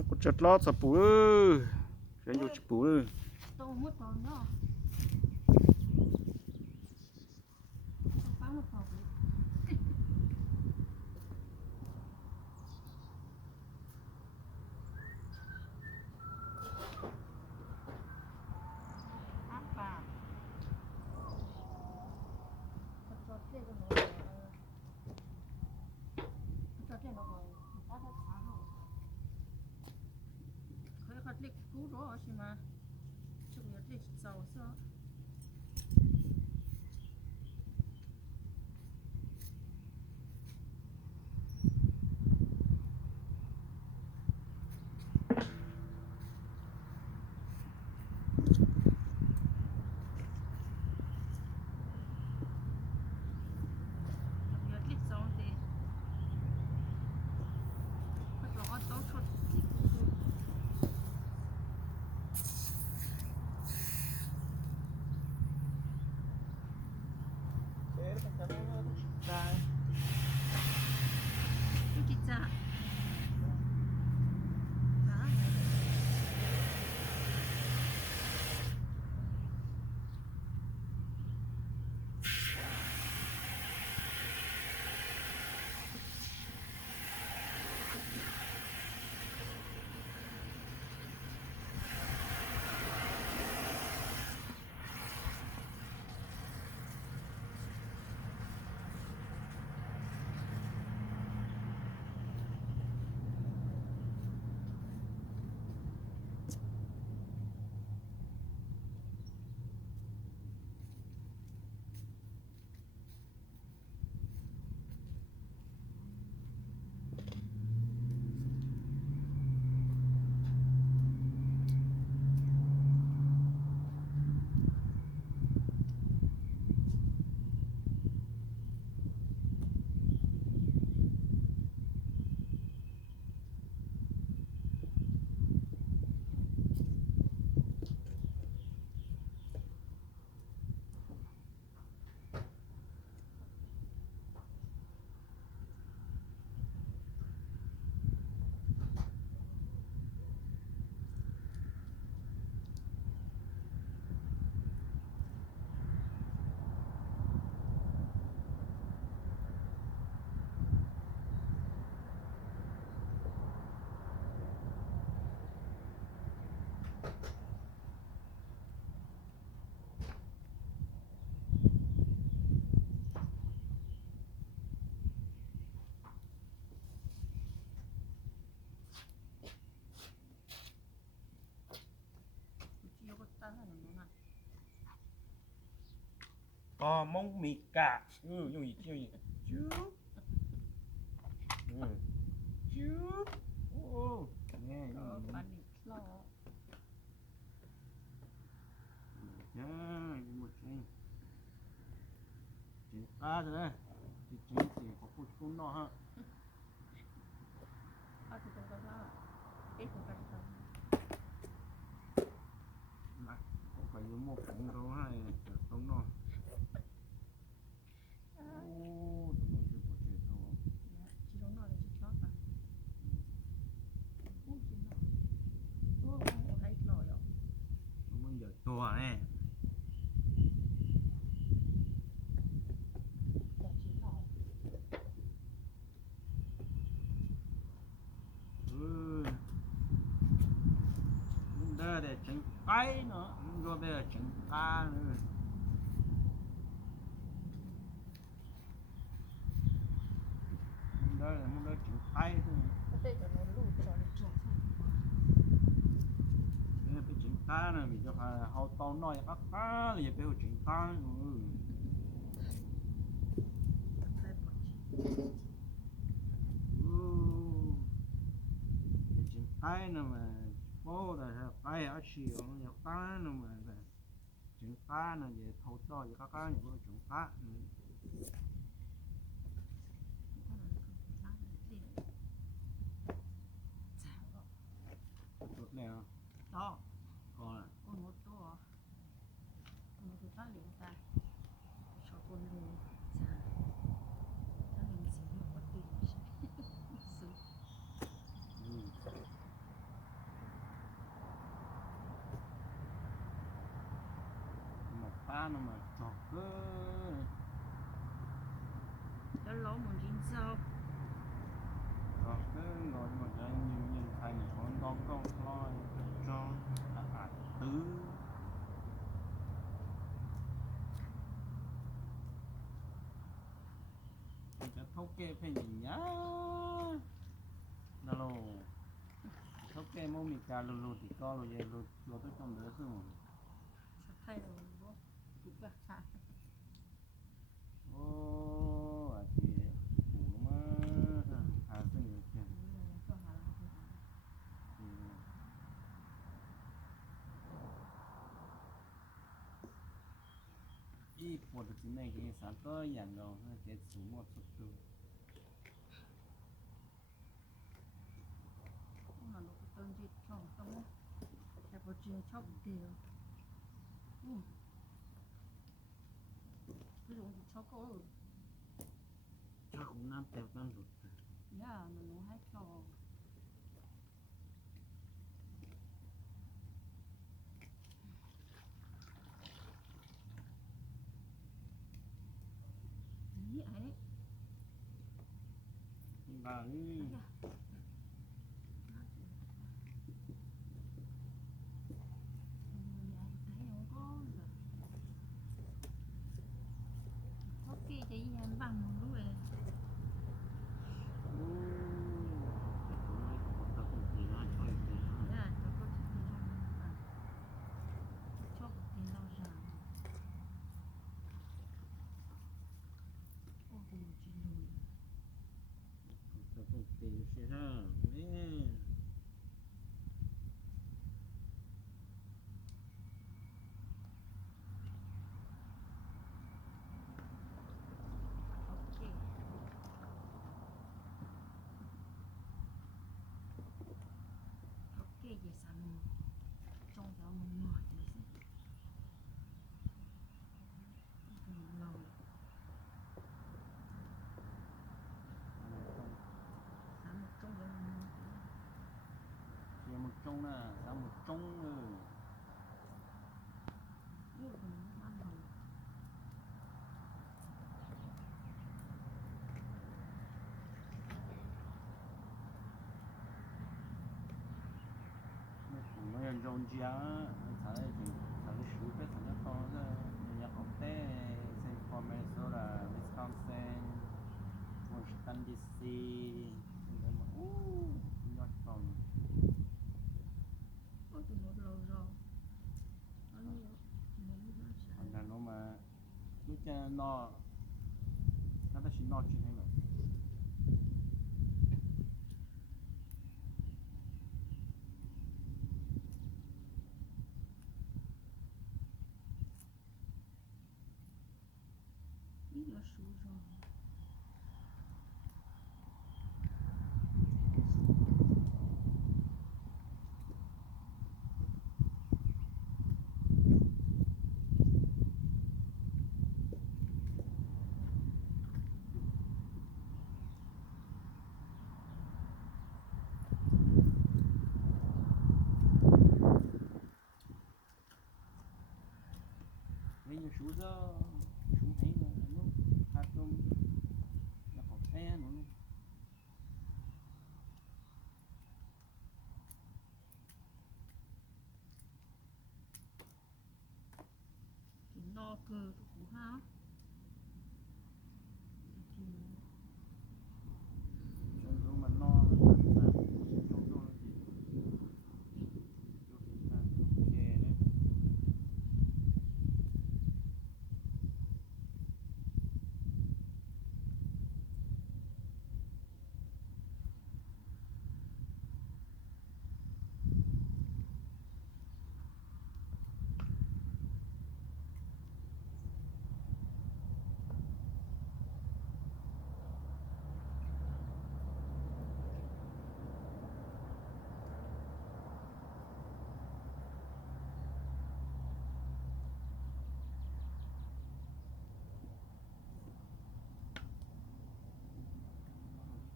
nó có chật lót sập bù ơi cái vô chụp bù ơi Tô mất rồi đó. Bán một hộp. Áp vào. Cho thêm cái nữa. Cho thêm nó rồi. Đã phá rồi. Khởi khởi lịch cũ đó chứ mà. Chụp nhật lịch giàu sao. Nhật lịch giàu thì. Bắt đầu ăn tao chốt. Pizza. Hả? mong mì cả dùng gì chưa gì chú chú ô nghe Bán ít lo. một cái chỉ ta rồi đấy chỉ có phụ cũng nó ha Thì không có lo. Ít không có lo. này có phải dùng một cũng đâu hay không nó ô tụi mình chưa có chuyện đâu Chỉ don't know là chỉ chót à. Chỉ nó. Không thấy lo rồi. tụi mình giờ tua này Chỉ lo. đây để trứng cái nữa rồi bây giờ trứng cá nữa đây là muốn đây trứng cái thôi Đây là nó lụt rồi nó chuột xong. đây cái trứng cá này mình cho phải hao to nói các cá là bây giờ trứng cá trứng cái nữa mà bố là cái ở chiều nó cá nữa mà trứng cá này về thâu to cho các cá những trứng cá tốt nè Đó. còn Con một to. Con một to liền ta. Cho con luôn. Dạ.ถ้าเห็นสีก็ตีสิ ừ. cá nó mà chọt cơ cho lỗ một chín sau chọt cơ ngồi mà ra nhìn thấy con lo cho tứจะเท่าแก่เพนอย่างนี้นั่นโลเท่าแก่มั่งมีการโลติก็โลเยโลต้องจำเดือดซึ่ง sắp thay rồi bố chụp ra hả โอ้อาจีปูมาหาเส้นอยู่เช่น cho hả là không hả อีปวดที่ไหนที่สารก็อย่างเราเจ็ดสูงหมดสุดตัว nhưng mà nó có tên gì không không á đẹp có chuyện chọc tiền ví dụ thì chọc có ชอบน้ำเต็มน้ำดุด yeah nó hay cho ý ấy บ้านี่ có kia chị em bằng một đứa này โอ้ตะกุ่นตีน้อยช่วยตีน้อย yeah nó có chọc tiền đâu ra ô cùng chị lùi ตะกุ่นตีใช่ไหมนี่ ok ok vậy sao mình trong đó mình mỏi thì sẽ mình lâu sáng một trong đó mình mỏiเดี๋ยวมึงจงนะสามมึงจงví dụ mình ăn hồng ไม่ถูกไม่ยันโดนเจ้าถ่ายถึงถ่ายชูไปถ่ายต่อจะอยากออกเต้เซนต์พอลมินเนโซตาวิสคอนซินวอชิงตันดีซีอู้ยอดฟอง có từ một lâu rồi nó nhiều muốn nó sẽ อันนั้นมารู้จะนอน่าจะชินนอชินให้แบบ biết là số rồi bây giờ chú giờ chú thấy là nó hạt tôm là có xe nó thì no cơ của ha thì cho nó mà no là làm sao cho nó gì cho chúng ta ok đấy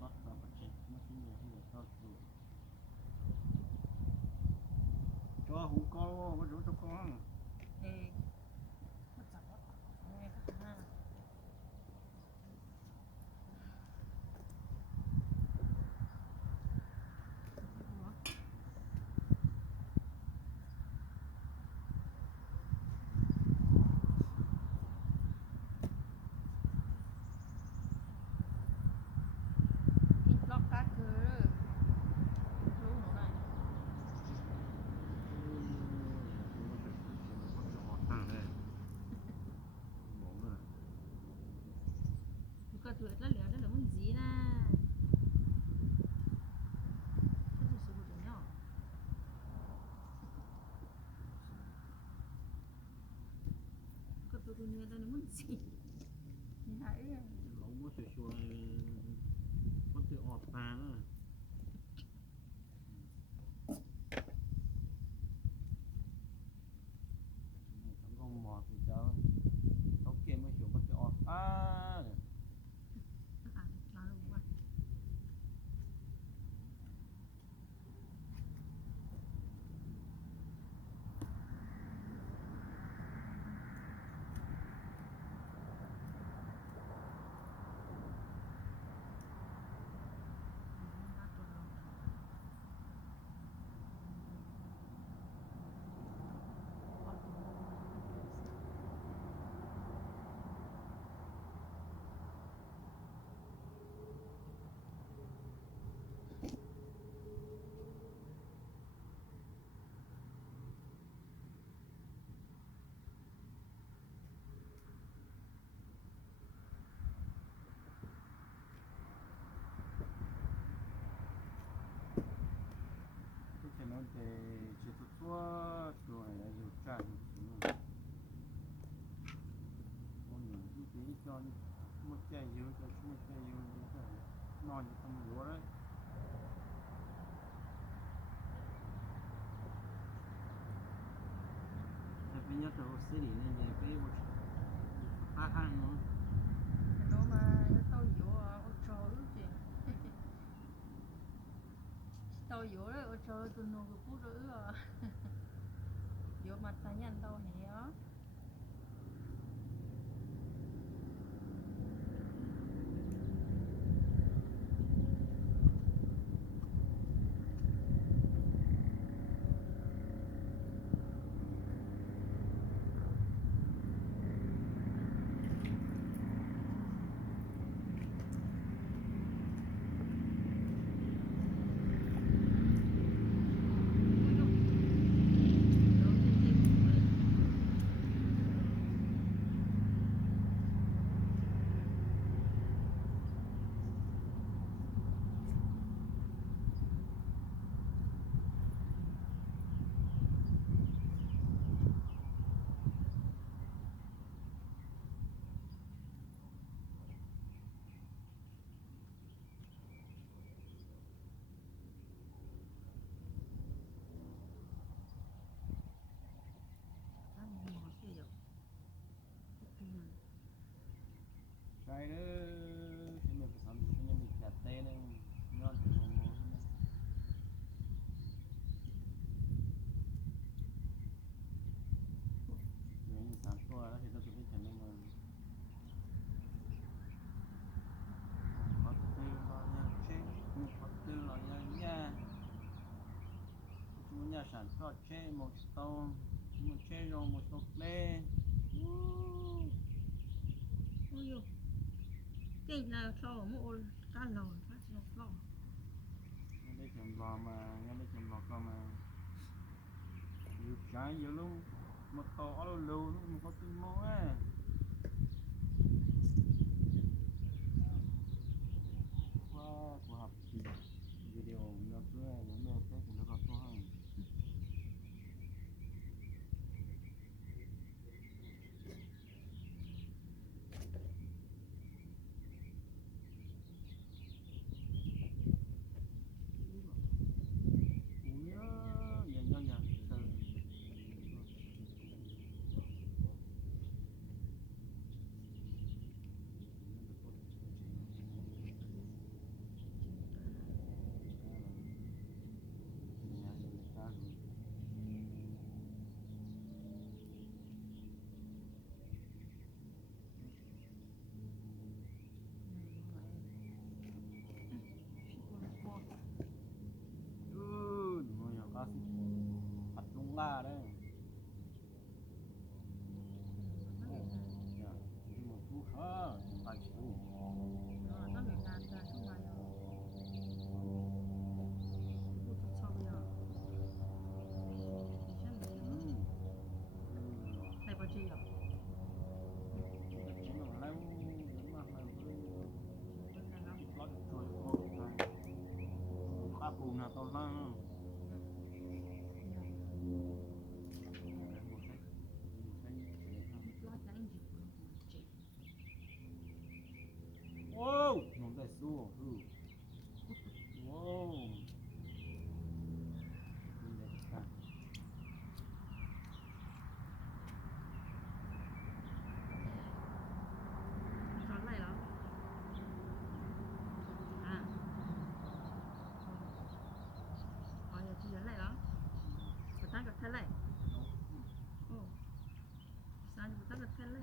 nó là một chuyện nó chỉ nhiều như là cho chủ cho hũ con có rủ cho con ê nó tuổi đó là muốn gì na cái gì số được nhở cái tuổi này đó là muốn gì như thế lẩu mất sửa sửa có tự ọt ta nữa không có mọt thì cho tóc kia mới sửa có tự ọt ta tất cả cho luôn quá cái chén nó thì chỉ có tua rồi là dù tràn con mình đi tí cho một chai dưa cho một chai dưa như thế non như không lúa đấy tapi nya terus sini ni dia pergi tahan no đó mà tao vô ở trò ước gì tao vô đấy ở trò tụi nó cứ cút rồi vô mặt ta nhận tao hề á sai đó thì mình phải sống cho mình chặt tay nên nó thì ngon ngon những sản xuất đó thì tôi biết thành nhưng mà có tư là nhà chế một có tư là nhà sản xuất chế một chế rồi một số lê ôi dồi cái nào cho một cá lò phát lò lò nghe đây chầm lò mà nghe đây chầm lò cơ mà nhiều trái nhiều luôn một to lâu lâu nó có tin mô á qua của học thì video nó cứ nó mê thế thì nó có số hơn là to lắm. Wow, non è suo. Wow. Gió này lắm. À. Có nhiều chi này lắm. Của ta gặp thế này. Ồ. Sao của ta gặp thế này?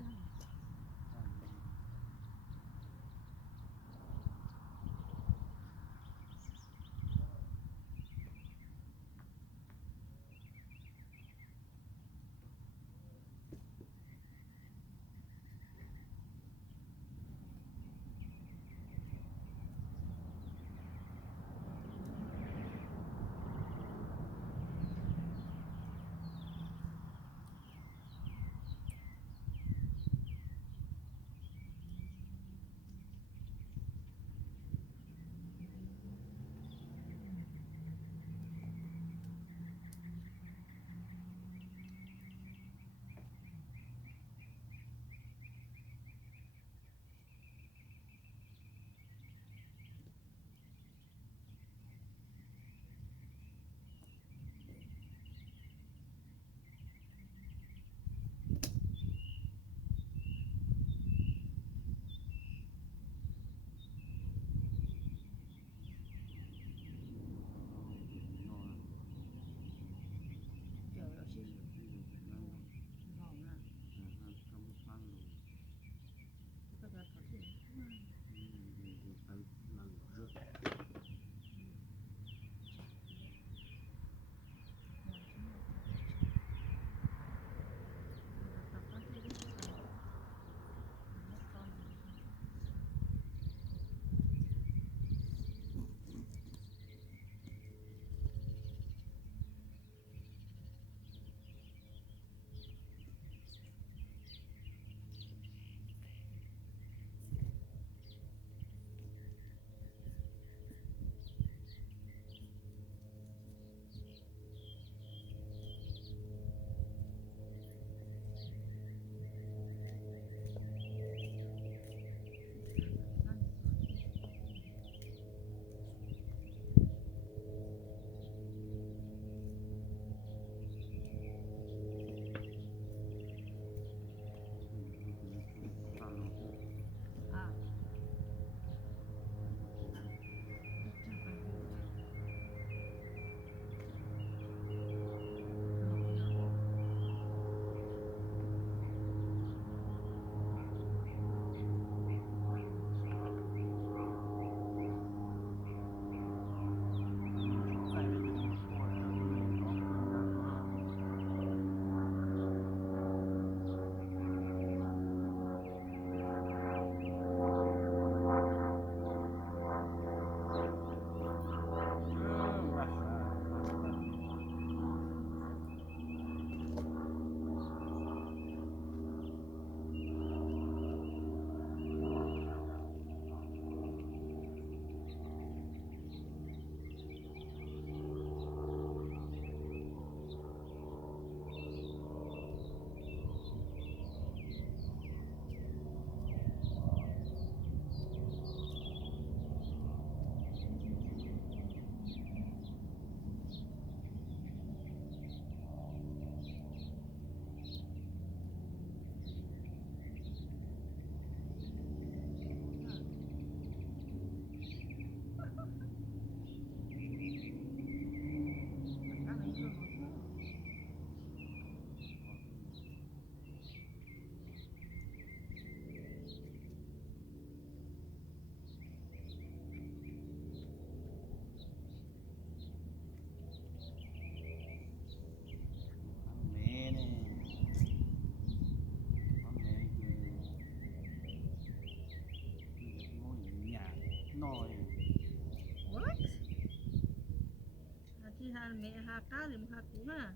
Mẹ hà cá thì hà cũ na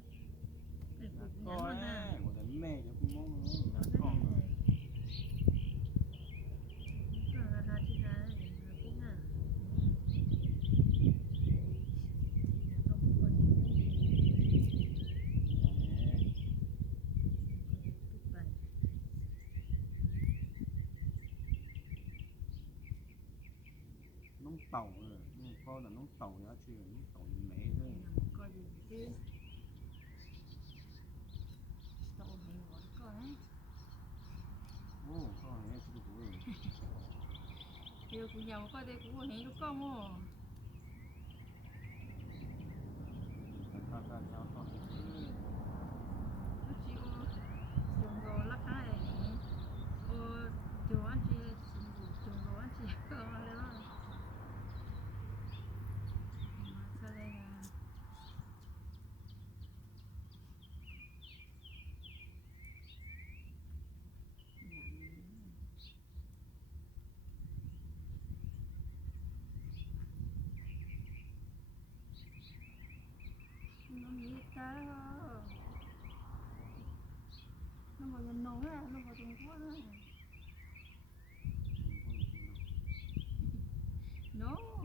mẹ cũ nhắn Coi luôn na á, của đánh mẹ cho cũng mong đó nó đấy còn hà hà thì hà cũ na to là nó tàu giá trị nó tàu mẹ đấy nhằm coi gì chứ tàu hình gọi coi ấy ô con này chỉ có điều của nhau coi đây của hình lúc con ô ta ta nhau to nó chịu dùng đồ lắc hai này ô chỗ anh chị dùng đồ anh chị có đấy đó sao đây là nó nghĩ ta nó vào gần nổ á nó vào trong quá đó no